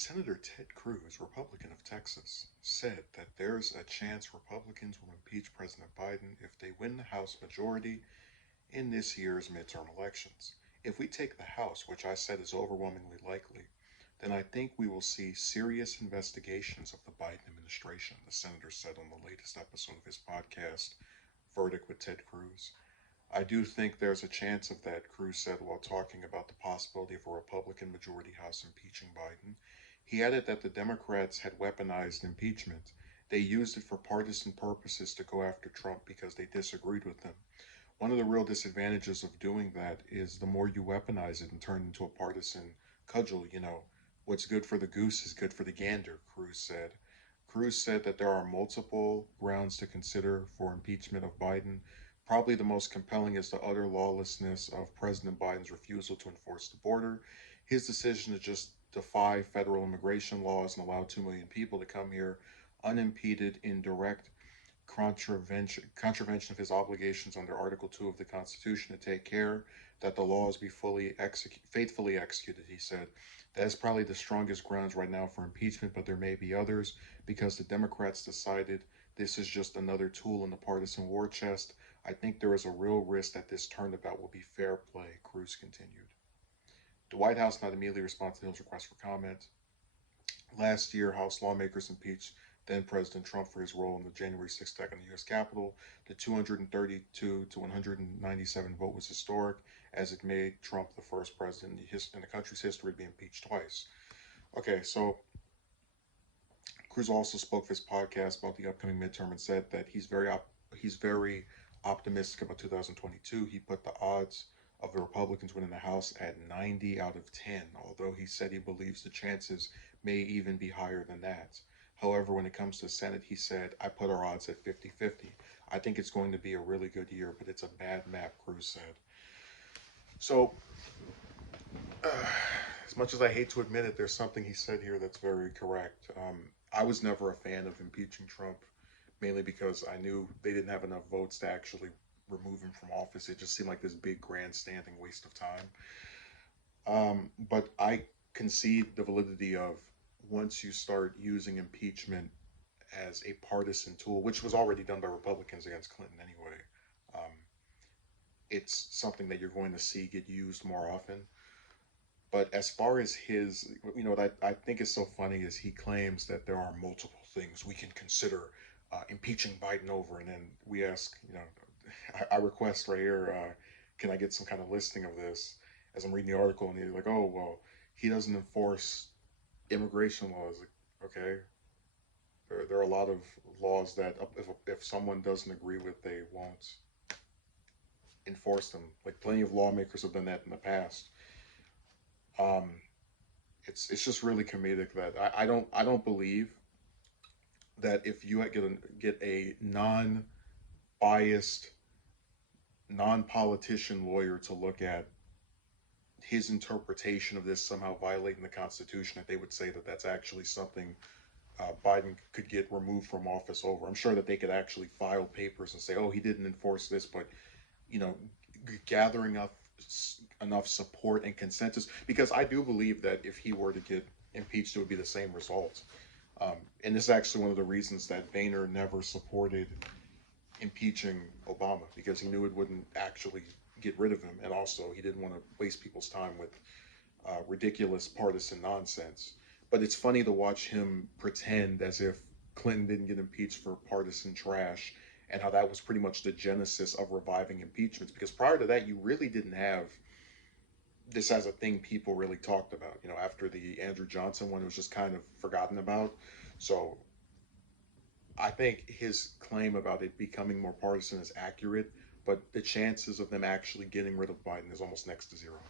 Senator Ted Cruz, Republican of Texas, said that there's a chance Republicans will impeach President Biden if they win the House majority in this year's midterm elections. If we take the House, which I said is overwhelmingly likely, then I think we will see serious investigations of the Biden administration, the senator said on the latest episode of his podcast, Verdict with Ted Cruz. I do think there's a chance of that, Cruz said while talking about the possibility of a Republican majority House impeaching Biden. He added that the Democrats had weaponized impeachment. They used it for partisan purposes to go after Trump because they disagreed with him. One of the real disadvantages of doing that is the more you weaponize it and turn it into a partisan cudgel, what's good for the goose is good for the gander, Cruz said. Cruz said that there are multiple grounds to consider for impeachment of Biden. Probably the most compelling is the utter lawlessness of President Biden's refusal to enforce the border, his decision to just defy federal immigration laws and allow 2 million people to come here unimpeded in direct contravention of his obligations under Article 2 of the Constitution to take care that the laws be faithfully executed, he said. That is probably the strongest grounds right now for impeachment, but there may be others because the Democrats decided this is just another tool in the partisan war chest. I think there is a real risk that this turnabout will be fair play, Cruz continued. The White House not immediately responded to Hill's request for comment. Last year, House lawmakers impeached then President Trump for his role in the January 6th attack on the U.S. Capitol. The 232 to 197 vote was historic, as it made Trump the first president in the country's history to be impeached twice. Okay, so Cruz also spoke for his podcast about the upcoming midterm and said that he's very optimistic about 2022. He put the odds of the Republicans winning the House at 90 out of 10, although he said he believes the chances may even be higher than that. However, when it comes to the Senate, he said, I put our odds at 50-50. I think it's going to be a really good year, but it's a bad map, Cruz said. So, as much as I hate to admit it, there's something he said here that's very correct. I was never a fan of impeaching Trump, mainly because I knew they didn't have enough votes to actually remove him from office. It just seemed like this big grandstanding waste of time. But I concede the validity of once you start using impeachment as a partisan tool, which was already done by Republicans against Clinton anyway, it's something that you're going to see get used more often. But as far as his, what I think is so funny is he claims that there are multiple things we can consider impeaching Biden over. And then we ask, I request right here, can I get some kind of listing of this as I'm reading the article? And he's like, oh, well, he doesn't enforce immigration laws. Okay, there are a lot of laws that if someone doesn't agree with, they won't enforce them. Like plenty of lawmakers have done that in the past. Um, it's just really comedic that I don't believe that if you get a non-biased, non-politician lawyer to look at his interpretation of this somehow violating the Constitution, that they would say that that's actually something Biden could get removed from office over. I'm sure that they could actually file papers and say, oh, he didn't enforce this, but, gathering up enough support and consensus, because I do believe that if he were to get impeached, it would be the same result. And this is actually one of the reasons that Boehner never supported impeaching Obama, because he knew it wouldn't actually get rid of him, and also he didn't want to waste people's time with ridiculous partisan nonsense. But it's funny to watch him pretend as if Clinton didn't get impeached for partisan trash, and how that was pretty much the genesis of reviving impeachments, because prior to that, you really didn't have this as a thing people really talked about. After the Andrew Johnson one, it was just kind of forgotten about. So I think his claim about it becoming more partisan is accurate, but the chances of them actually getting rid of Biden is almost next to zero.